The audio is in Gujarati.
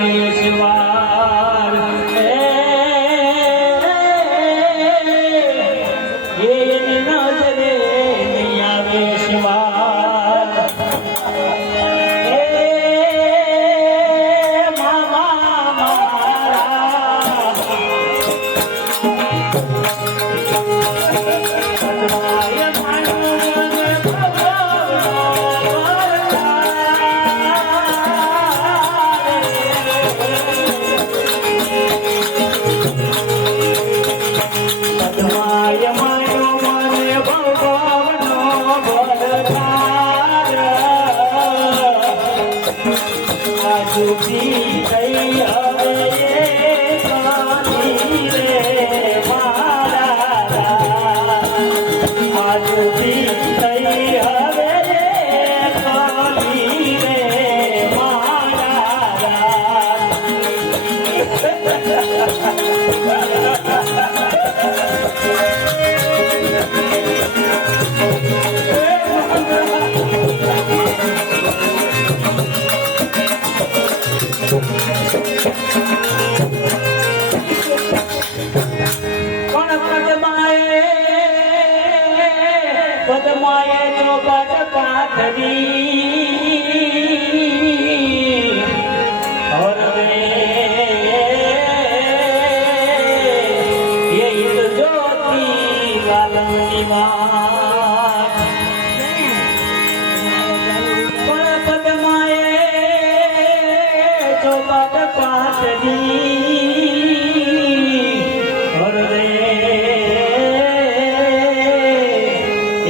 Amen. સુખી થઈ આવે રે મોયનો પદ પાથરી. જ્યોતિ વાલની માં.